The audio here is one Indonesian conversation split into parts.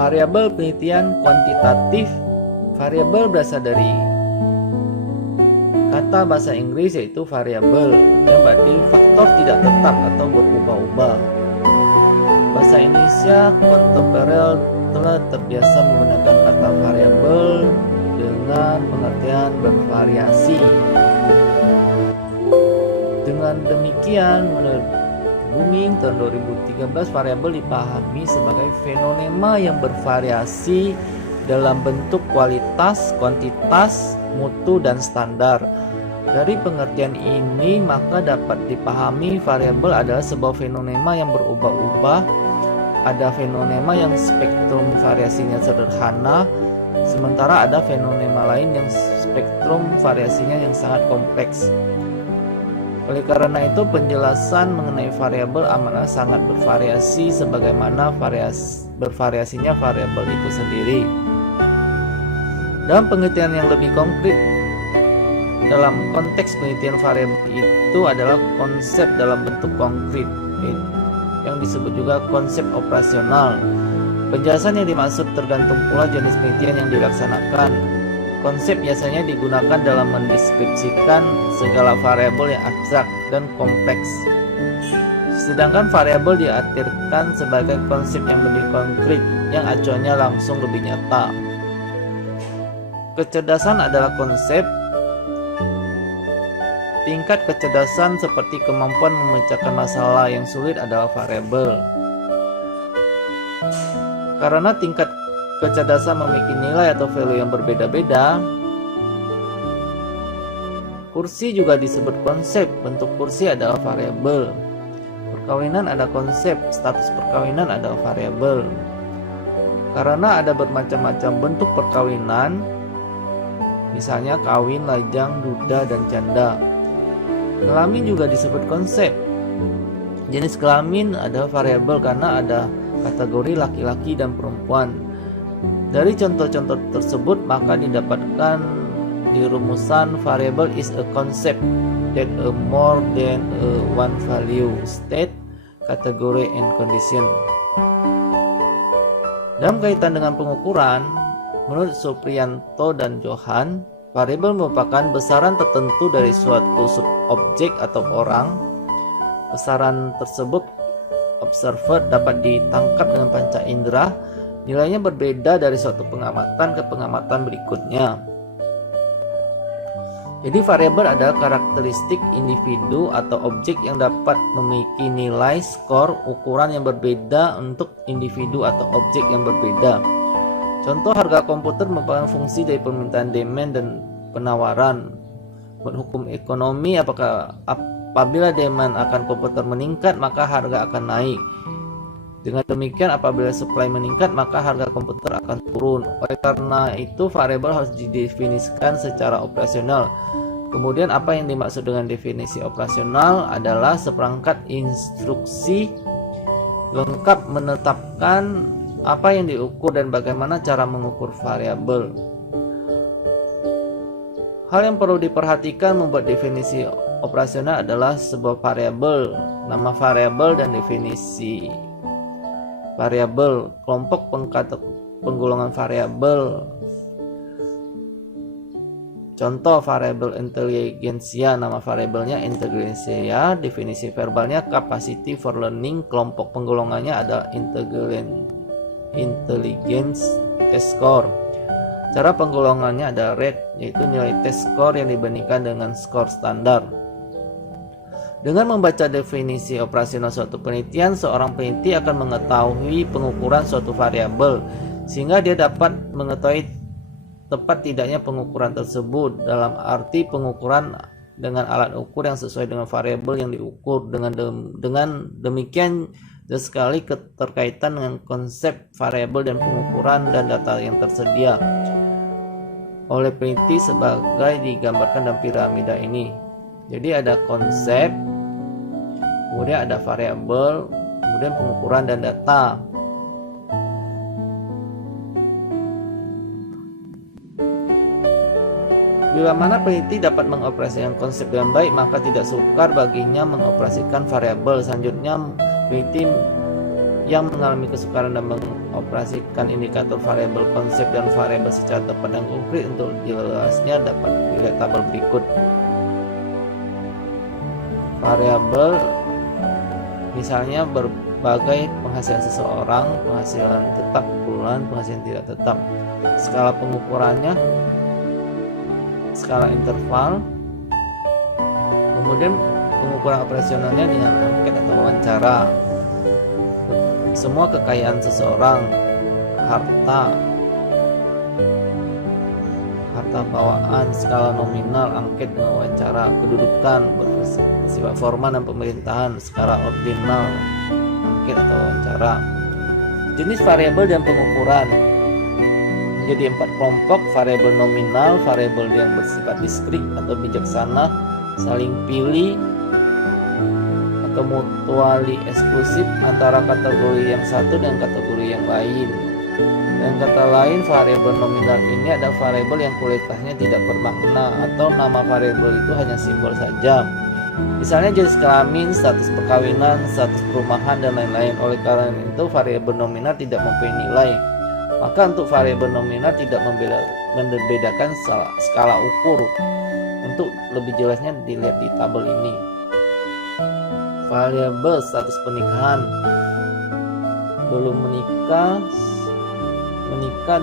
Variabel penelitian kuantitatif. Variabel berasal dari kata bahasa Inggris yaitu variable, yang berarti faktor tidak tetap atau berubah-ubah. Bahasa Indonesia kontemporer telah terbiasa menggunakan kata variabel dengan pengertian bervariasi. Dengan demikian, menurut Booming tahun 2013, variabel dipahami sebagai fenomena yang bervariasi dalam bentuk kualitas, kuantitas, mutu, dan standar. Dari pengertian ini, maka dapat dipahami variabel adalah sebuah fenomena yang berubah-ubah. Ada fenomena yang spektrum variasinya sederhana, sementara ada fenomena lain yang spektrum variasinya yang sangat kompleks. Oleh karena itu, penjelasan mengenai variabel amatlah sangat bervariasi sebagaimana bervariasinya variabel itu sendiri. Dalam pengertian yang lebih konkret, dalam konteks penelitian variabel itu adalah konsep dalam bentuk konkret, yang disebut juga konsep operasional. Penjelasan yang dimaksud tergantung pula jenis penelitian yang dilaksanakan. Konsep biasanya digunakan dalam mendeskripsikan segala variabel yang abstrak dan kompleks. Sedangkan variabel diartikan sebagai konsep yang lebih konkret, yang acuannya langsung lebih nyata. Kecerdasan adalah konsep. Tingkat kecerdasan seperti kemampuan memecahkan masalah yang sulit adalah variabel. Karena tingkat kecerdasan memiliki nilai atau value yang berbeda-beda, kursi juga disebut konsep. Bentuk kursi adalah variabel. Perkawinan ada konsep, status perkawinan adalah variabel. Karena ada bermacam-macam bentuk perkawinan, misalnya kawin, lajang, duda, dan janda. Kelamin juga disebut konsep. Jenis kelamin adalah variabel karena ada kategori laki-laki dan perempuan. Dari contoh-contoh tersebut maka didapatkan di rumusan variable is a concept that a more than a one value state, category, and condition. Dalam kaitan dengan pengukuran, menurut Supriyanto dan Johan, variabel merupakan besaran tertentu dari suatu subobjek atau orang. Besaran tersebut observer dapat ditangkap dengan panca indera. Nilainya berbeda dari suatu pengamatan ke pengamatan berikutnya. Jadi variabel adalah karakteristik individu atau objek yang dapat memiliki nilai skor ukuran yang berbeda untuk individu atau objek yang berbeda. Contoh, harga komputer merupakan fungsi dari permintaan demand dan penawaran. Berhukum ekonomi, apabila demand akan komputer meningkat maka harga akan naik. Dengan demikian, apabila supply meningkat maka harga komputer akan turun. Oleh karena itu, variabel harus didefinisikan secara operasional. Kemudian, apa yang dimaksud dengan definisi operasional adalah seperangkat instruksi lengkap menetapkan apa yang diukur dan bagaimana cara mengukur variabel. Hal yang perlu diperhatikan membuat definisi operasional adalah sebuah variabel, nama variabel, dan definisi variabel, kelompok penggolongan variabel. Contoh, variabel inteligensia, nama variabelnya inteligensia, definisi verbalnya capacity for learning, kelompok penggolongannya ada intelligence test score. Cara penggolongannya ada rate, yaitu nilai test score yang dibandingkan dengan skor standar. Dengan membaca definisi operasional suatu penelitian, seorang peneliti akan mengetahui pengukuran suatu variabel, sehingga dia dapat mengetahui tepat tidaknya pengukuran tersebut, dalam arti pengukuran dengan alat ukur yang sesuai dengan variabel yang diukur. Dengan demikian, sekali keterkaitan dengan konsep variabel dan pengukuran dan data yang tersedia oleh peneliti sebagai digambarkan dalam piramida ini. Jadi ada konsep, kemudian ada variabel, kemudian pengukuran dan data. Bila mana peneliti dapat mengoperasikan konsep dengan baik, maka tidak sukar baginya mengoperasikan variabel. Selanjutnya, peneliti yang mengalami kesukaran dan mengoperasikan indikator variabel konsep dan variabel secara tepat dan konkret. Untuk jelasnya dapat dilihat tabel berikut. Variabel misalnya berbagai penghasilan seseorang, penghasilan tetap bulan, penghasilan tidak tetap. Skala pengukurannya skala interval, kemudian pengukuran operasionalnya dengan angket atau wawancara, semua kekayaan seseorang, harta bawaan, skala nominal, angket dengan wawancara, kedudukan bersifat formal dan pemerintahan, skala ordinal, angket atau wawancara. Jenis variabel dan pengukuran menjadi 4 kelompok: variabel nominal, variabel yang bersifat diskrit atau bijaksana, saling pilih atau mutually eksklusif antara kategori yang satu dan kategori yang lain. Dengan kata lain, variabel nominal ini adalah variabel yang kualitasnya tidak bermakna atau nama variabel itu hanya simbol saja. Misalnya jenis kelamin, status perkawinan, status perumahan, dan lain-lain. Oleh karena itu, variabel nominal tidak mempunyai nilai. Maka untuk variabel nominal tidak membedakan skala ukur. Untuk lebih jelasnya dilihat di tabel ini. Variabel status pernikahan: belum menikah,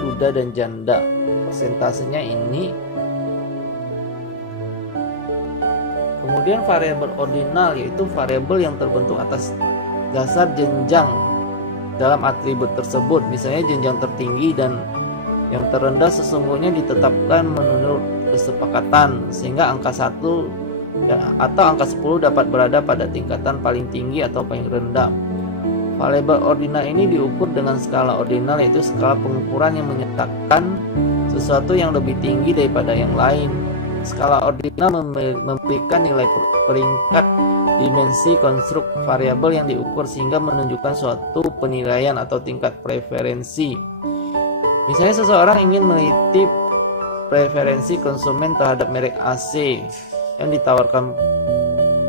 duda, dan janda. Persentasenya ini. Kemudian variabel ordinal, yaitu variabel yang terbentuk atas dasar jenjang dalam atribut tersebut. Misalnya jenjang tertinggi dan yang terendah sesungguhnya ditetapkan menurut kesepakatan, sehingga angka 1 atau angka 10 dapat berada pada tingkatan paling tinggi atau paling rendah. Variabel ordinal ini diukur dengan skala ordinal, yaitu skala pengukuran yang menyatakan sesuatu yang lebih tinggi daripada yang lain. Skala ordinal memberikan nilai peringkat dimensi konstruk variabel yang diukur sehingga menunjukkan suatu penilaian atau tingkat preferensi. Misalnya seseorang ingin meneliti preferensi konsumen terhadap merek AC yang ditawarkan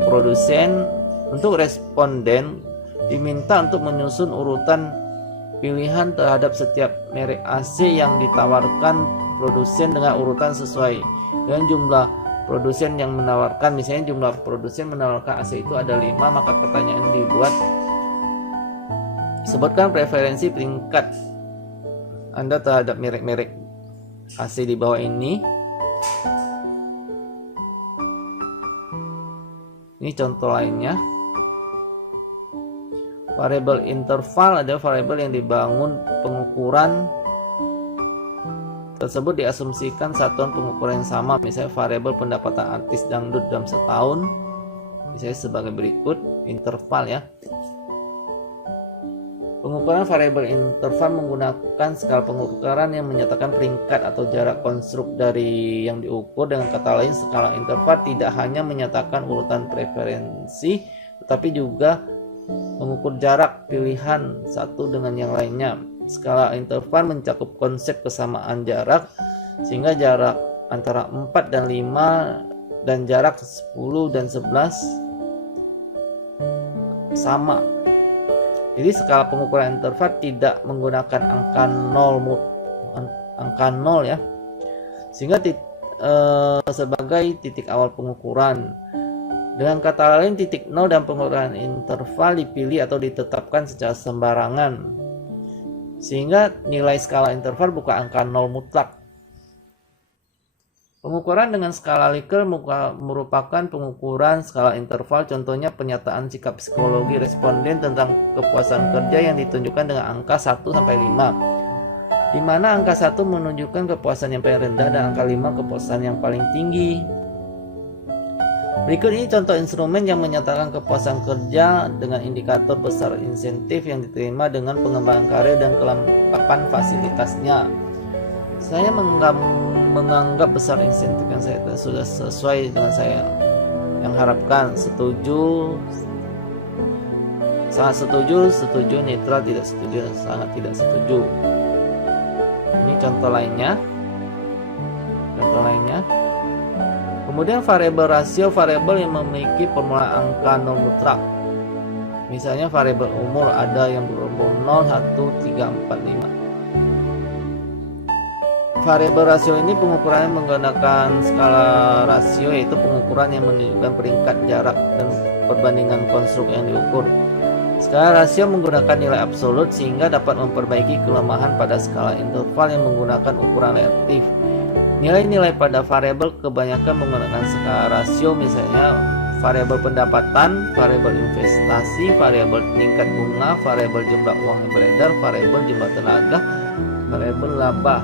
produsen. Untuk responden diminta untuk menyusun urutan pilihan terhadap setiap merek AC yang ditawarkan produsen dengan urutan sesuai dengan jumlah produsen yang menawarkan. Misalnya jumlah produsen menawarkan AC itu ada 5, maka pertanyaan dibuat, sebutkan preferensi peringkat Anda terhadap merek-merek AC di bawah ini. Ini contoh lainnya. Variabel interval adalah variabel yang dibangun pengukuran tersebut diasumsikan satuan pengukuran yang sama. Misalnya variabel pendapatan artis dangdut dalam setahun, misalnya sebagai berikut. Interval ya. Pengukuran variabel interval menggunakan skala pengukuran yang menyatakan peringkat atau jarak konstruk dari yang diukur. Dengan kata lain, skala interval tidak hanya menyatakan urutan preferensi, tetapi juga mengukur jarak pilihan satu dengan yang lainnya. Skala interval mencakup konsep kesamaan jarak, sehingga jarak antara 4 dan 5 dan jarak 10 dan 11 sama. Jadi skala pengukuran interval tidak menggunakan angka 0 ya, sehingga sebagai titik awal pengukuran. Dengan kata lain, titik 0 dan pengukuran interval dipilih atau ditetapkan secara sembarangan, sehingga nilai skala interval bukan angka 0 mutlak. Pengukuran dengan skala Likert merupakan pengukuran skala interval. Contohnya penyataan sikap psikologi responden tentang kepuasan kerja yang ditunjukkan dengan angka 1 sampai 5, di mana angka 1 menunjukkan kepuasan yang paling rendah dan angka 5 kepuasan yang paling tinggi. Berikut ini contoh instrumen yang menyatakan kepuasan kerja dengan indikator besar insentif yang diterima dengan pengembangan karir dan kelengkapan fasilitasnya. Saya menganggap besar insentif yang saya sudah sesuai dengan saya yang harapkan. Setuju, sangat setuju, netral, tidak setuju, sangat tidak setuju. Ini contoh lainnya. Kemudian variabel rasio, variabel yang memiliki permulaan angka non mutlak. Misalnya variabel umur ada yang berumur 0, 1, 3, 4, 5. Variabel rasio ini pengukurannya menggunakan skala rasio, yaitu pengukuran yang menunjukkan peringkat jarak dan perbandingan konstruk yang diukur. Skala rasio menggunakan nilai absolut sehingga dapat memperbaiki kelemahan pada skala interval yang menggunakan ukuran relatif. Nilai-nilai pada variabel kebanyakan menggunakan skala rasio, misalnya variabel pendapatan, variabel investasi, variabel tingkat bunga, variabel jumlah uang yang beredar, variabel jumlah tenaga, variabel laba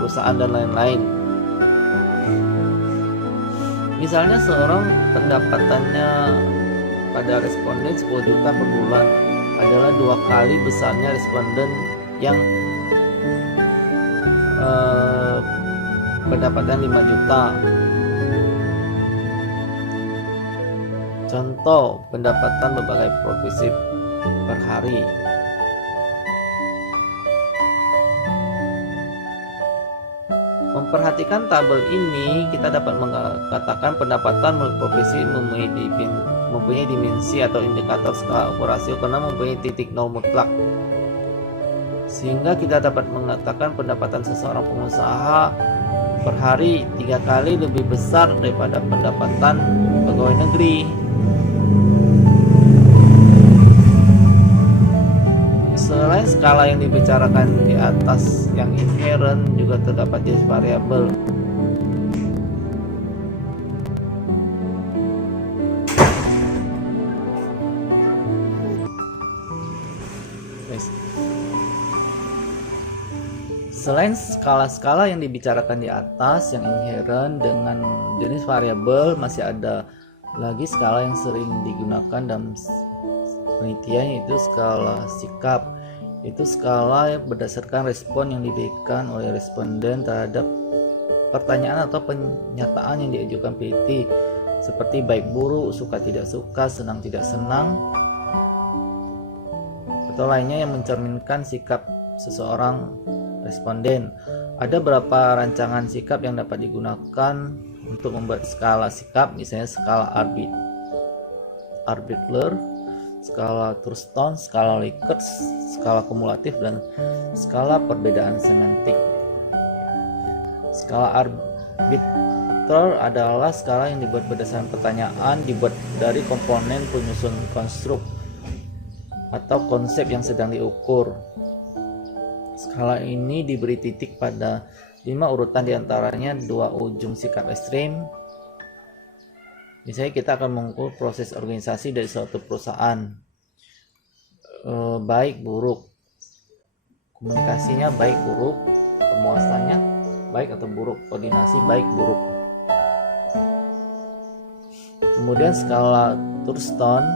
perusahaan, dan lain-lain. Misalnya seorang pendapatannya pada responden 10 juta per bulan adalah 2 kali besarnya responden yang pendapatan 5 juta. Contoh pendapatan berbagai profesi per hari. Memperhatikan tabel ini, kita dapat mengatakan pendapatan melalui profesi mempunyai dimensi atau indikator skala ukur rasio karena mempunyai titik nol mutlak. Sehingga kita dapat mengatakan pendapatan seseorang pengusaha per hari 3 kali lebih besar daripada pendapatan pegawai negeri. Selain skala yang dibicarakan di atas yang inherent, juga terdapat jenis variabel. Selain skala-skala yang dibicarakan di atas yang inherent dengan jenis variabel, masih ada lagi skala yang sering digunakan dalam penelitian, yaitu skala sikap. Itu skala yang berdasarkan respon yang diberikan oleh responden terhadap pertanyaan atau pernyataan yang diajukan peneliti, seperti baik buruk, suka tidak suka, senang tidak senang, atau lainnya yang mencerminkan sikap seseorang responden. Ada beberapa rancangan sikap yang dapat digunakan untuk membuat skala sikap, misalnya skala Arbitler, skala Thurston, skala Likert, skala kumulatif, dan skala perbedaan semantik. Skala Arbitler adalah skala yang dibuat berdasarkan pertanyaan, dibuat dari komponen penyusun konstruk atau konsep yang sedang diukur. Skala ini diberi titik pada 5 urutan, diantaranya 2 ujung sikap ekstrim. Misalnya kita akan mengukur proses organisasi dari suatu perusahaan, baik buruk, komunikasinya baik buruk, pemuasannya baik atau buruk, koordinasi baik buruk. Kemudian skala Thurston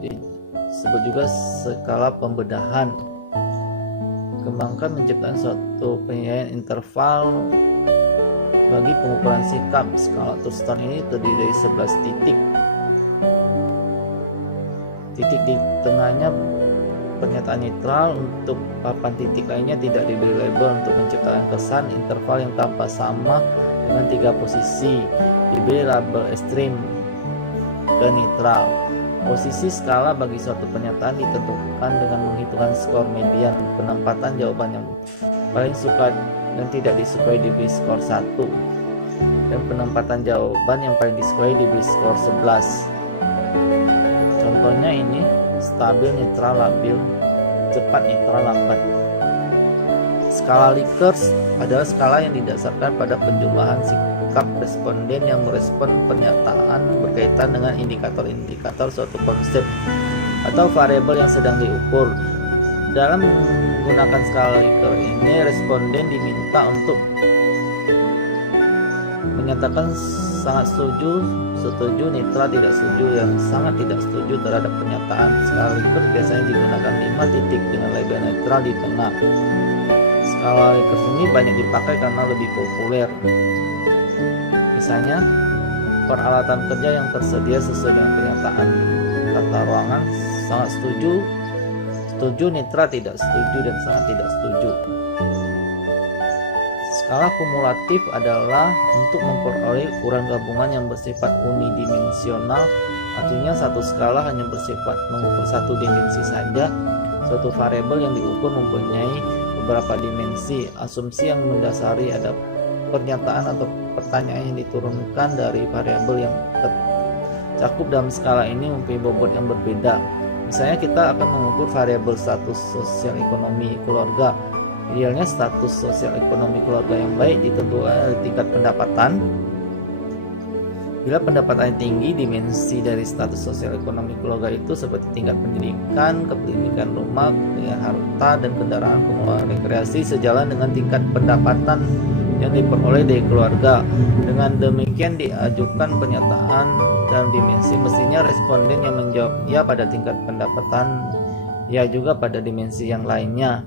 disebut juga skala pembedahan. Kembangkan menciptakan suatu penilaian interval bagi pengukuran sikap. Skala Thurston ini terdiri dari 11 titik. Titik di tengahnya pernyataan netral, untuk papan titik lainnya tidak diberi label untuk menciptakan kesan. Interval yang tampak sama dengan 3 posisi diberi label ekstrim dan netral. Posisi skala bagi suatu pernyataan ditentukan dengan menghitungkan skor median. Penempatan jawaban yang paling suka dan tidak disukai diberi skor 1, dan penempatan jawaban yang paling disukai diberi skor 11. Contohnya ini stabil, netral, labil, cepat, netral, lambat. Skala Likert adalah skala yang didasarkan pada penjumlahan sikap responden yang merespon pernyataan berkaitan dengan indikator-indikator suatu konsep atau variabel yang sedang diukur. Dalam menggunakan skala Likert ini, responden diminta untuk menyatakan sangat setuju, setuju, netral, tidak setuju, yang sangat tidak setuju terhadap pernyataan. Skala Likert biasanya digunakan 5 titik dengan label netral di tengah. Skala Likert ini banyak dipakai karena lebih populer. Misalnya, peralatan kerja yang tersedia sesuai dengan pernyataan. Tata ruangan sangat setuju, setuju, netral, tidak setuju, dan sangat tidak setuju. Skala kumulatif adalah untuk memperoleh ukuran gabungan yang bersifat unidimensional Artinya satu skala hanya bersifat mengukur satu dimensi saja. Suatu variabel yang diukur mempunyai beberapa dimensi. Asumsi yang mendasari ada pernyataan atau pertanyaan yang diturunkan dari variabel yang tercakup dalam skala ini mempunyai bobot yang berbeda. Misalnya kita akan mengukur variabel status sosial ekonomi keluarga. Idealnya status sosial ekonomi keluarga yang baik ditentukan dari tingkat pendapatan. Bila pendapatan tinggi, dimensi dari status sosial ekonomi keluarga itu seperti tingkat pendidikan, kepemilikan rumah, dengan harta dan kendaraan, pengeluaran rekreasi sejalan dengan tingkat pendapatan yang diperoleh dari keluarga. Dengan demikian diajukan pernyataan dan dimensi, mestinya responden yang menjawab ya pada tingkat pendapatan, ya juga pada dimensi yang lainnya.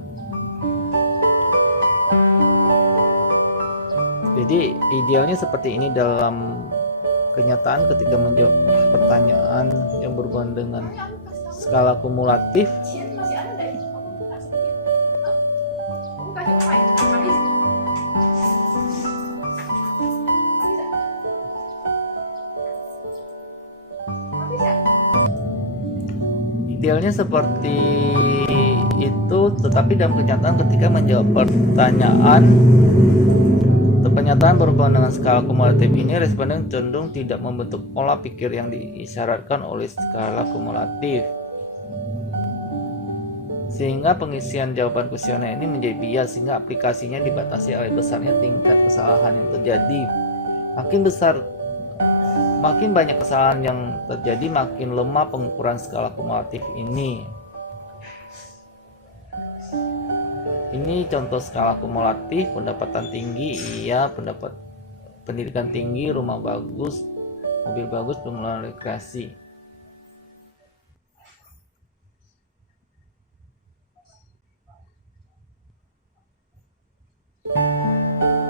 Jadi idealnya seperti ini dalam kenyataan ketika menjawab pertanyaan yang berhubungan dengan skala kumulatif. Idealnya seperti itu, tetapi dalam kenyataan ketika menjawab pernyataan berhubungan dengan skala kumulatif ini, responden cenderung tidak membentuk pola pikir yang diisyaratkan oleh skala kumulatif, sehingga pengisian jawaban kuesioner ini menjadi bias, sehingga aplikasinya dibatasi oleh besarnya tingkat kesalahan yang terjadi. Makin banyak kesalahan yang terjadi, makin lemah pengukuran skala kumulatif ini. Ini contoh skala kumulatif: pendapatan tinggi, iya, pendidikan tinggi, rumah bagus, mobil bagus, pengeluaran rekreasi.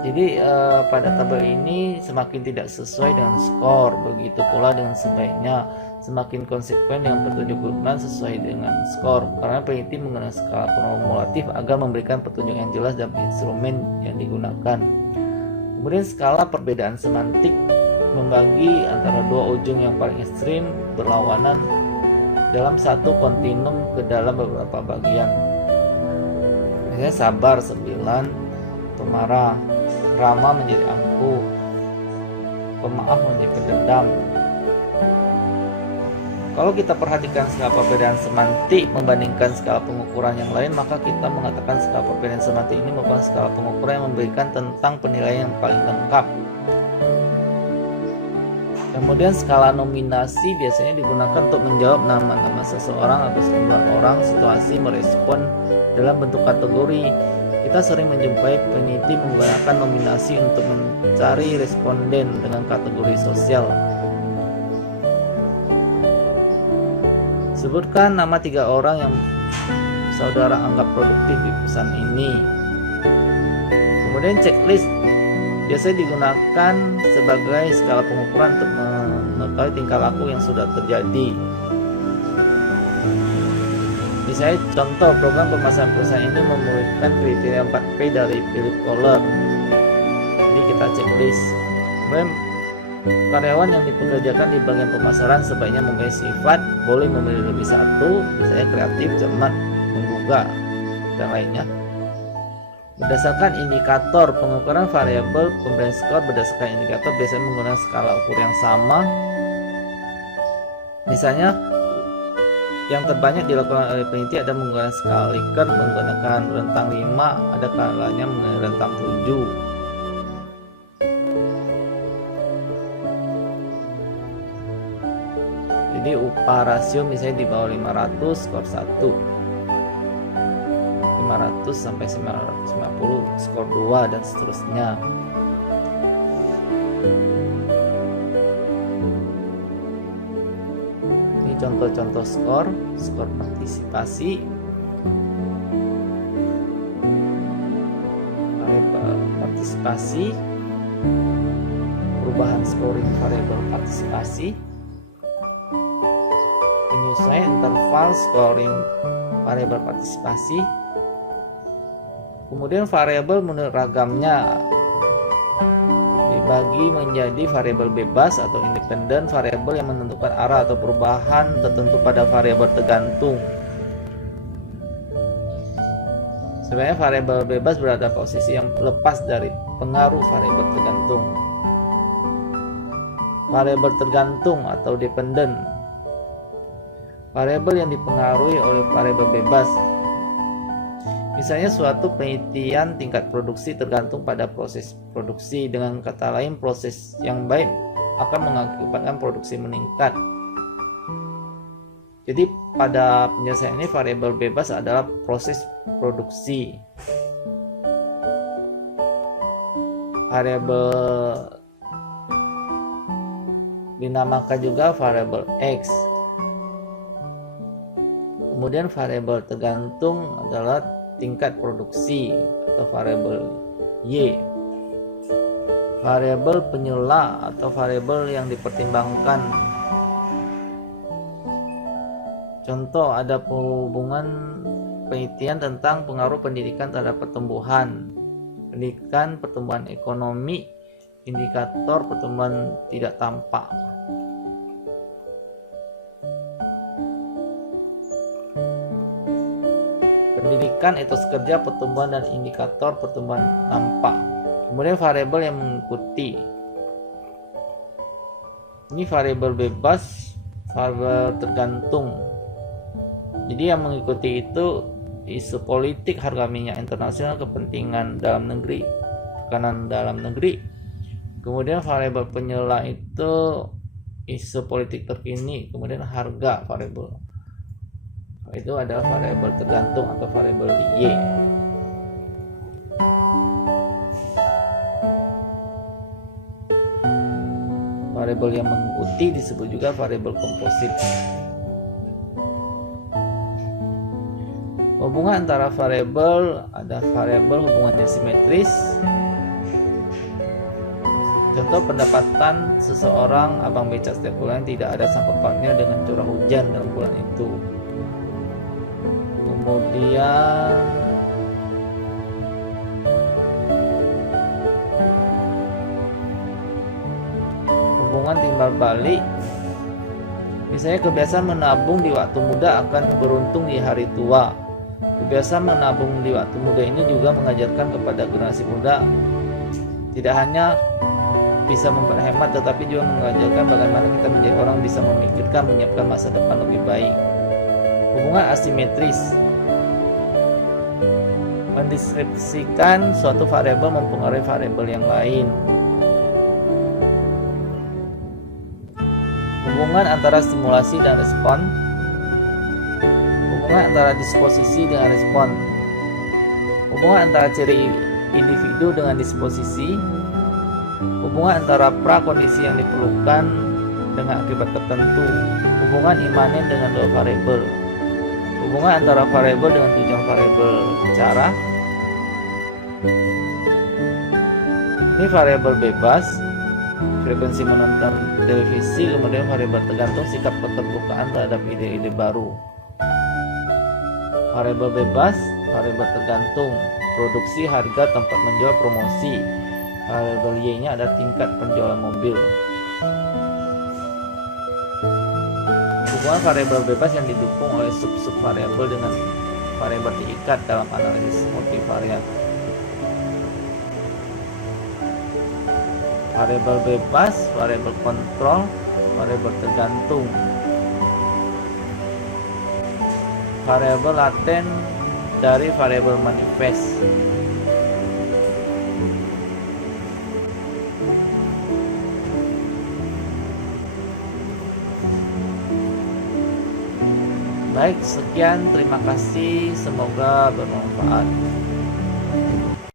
Jadi pada tabel ini semakin tidak sesuai dengan skor, begitu pula dengan sebaiknya. Semakin konsekuen dengan petunjuk urutan sesuai dengan skor, karena peneliti menggunakan skala kumulatif agar memberikan petunjuk yang jelas dalam instrumen yang digunakan. Kemudian skala perbedaan semantik membagi antara dua ujung yang paling ekstrim berlawanan dalam satu kontinum ke dalam beberapa bagian. Misalnya sabar 9, pemarah, ramah menjadi angkuh, pemaaf menjadi pendendam. Kalau kita perhatikan skala perbedaan semantik membandingkan skala pengukuran yang lain, maka kita mengatakan skala perbedaan semantik ini merupakan skala pengukuran yang memberikan tentang penilaian yang paling lengkap. Kemudian skala nominasi biasanya digunakan untuk menjawab nama-nama seseorang atau sejumlah orang, situasi, merespon dalam bentuk kategori. Kita sering menjumpai peneliti menggunakan nominasi untuk mencari responden dengan kategori sosial. Sebutkan nama 3 orang yang saudara anggap produktif di perusahaan ini. Kemudian checklist biasanya digunakan sebagai skala pengukuran untuk mengetahui tingkah laku yang sudah terjadi. Misalnya contoh, program pemasaran perusahaan ini memerlukan kriteria 4P dari Philip Kohler. Jadi kita checklist. Kemudian karyawan yang dipekerjakan di bagian pemasaran sebaiknya mempunyai sifat, boleh memilih lebih satu, misalnya kreatif, cermat, menggugah, dan lainnya. Berdasarkan indikator pengukuran variabel, pemberian skor berdasarkan indikator biasanya menggunakan skala ukur yang sama. Misalnya yang terbanyak dilakukan oleh peneliti ada menggunakan skala Likert menggunakan rentang 5, ada kalanya menggunakan rentang 7. Jadi upah rasio misalnya di bawah 500 skor 1, 500 sampai 950 skor 2, dan seterusnya. Ini contoh-contoh skor partisipasi, variabel partisipasi, perubahan scoring variabel partisipasi, penyesuaian interval scoring variabel partisipasi, kemudian variabel menurut ragamnya di terbagi menjadi variabel bebas atau independen, variabel yang menentukan arah atau perubahan tertentu pada variabel tergantung. Sebenarnya variabel bebas berada posisi yang lepas dari pengaruh variabel tergantung. Variabel tergantung atau dependen, variabel yang dipengaruhi oleh variabel bebas. Misalnya suatu penelitian tingkat produksi tergantung pada proses produksi. Dengan kata lain, proses yang baik akan mengakibatkan produksi meningkat. Jadi pada penjelasan ini variabel bebas adalah proses produksi. Variabel dinamakan juga variabel X. Kemudian variabel tergantung adalah tingkat produksi atau variabel Y. Variabel penyela atau variabel yang dipertimbangkan. Contoh, ada hubungan penelitian tentang pengaruh pendidikan terhadap pertumbuhan. Pendidikan pertumbuhan ekonomi, indikator pertumbuhan tidak tampak. Pendidikan, etos kerja, pertumbuhan, dan indikator pertumbuhan nampak. Kemudian variabel yang mengikuti. Ini variabel bebas, variabel tergantung. Jadi yang mengikuti itu isu politik, harga minyak internasional, kepentingan dalam negeri, tekanan dalam negeri. Kemudian variabel penyela itu isu politik terkini. Kemudian harga variabel itu adalah variabel tergantung atau variabel Y. Variabel yang mengikuti disebut juga variabel komposit. Hubungan antara variabel, ada variabel hubungannya simetris. Contoh, pendapatan seseorang abang becak setiap bulan tidak ada sangkut pautnya dengan curah hujan dalam bulan itu. Kemudian hubungan timbal balik. Misalnya kebiasaan menabung di waktu muda akan beruntung di hari tua. Kebiasaan menabung di waktu muda ini juga mengajarkan kepada generasi muda tidak hanya bisa memperhemat, tetapi juga mengajarkan bagaimana kita menjadi orang bisa memikirkan, menyiapkan masa depan lebih baik. Hubungan asimetris mendeskripsikan suatu variabel mempengaruhi variabel yang lain. Hubungan antara stimulasi dan respon. Hubungan antara disposisi dengan respon. Hubungan antara ciri individu dengan disposisi. Hubungan antara prakondisi yang diperlukan dengan akibat tertentu. Hubungan imanen dengan dua variabel. Hubungan antara variabel dengan tujuan variabel cara. Ini variabel bebas, frekuensi menonton televisi. Kemudian variabel tergantung, sikap keterbukaan terhadap ide-ide baru. Variabel bebas, variabel tergantung, produksi, harga, tempat menjual, promosi. Variabel Y-nya ada tingkat penjualan mobil. Hubungan variabel bebas yang didukung oleh sub-sub variabel dengan variabel diikat dalam analisis multivariat. Variabel bebas, variabel kontrol, variabel tergantung. Variabel laten dari variabel manifest. Baik, sekian, terima kasih, semoga bermanfaat.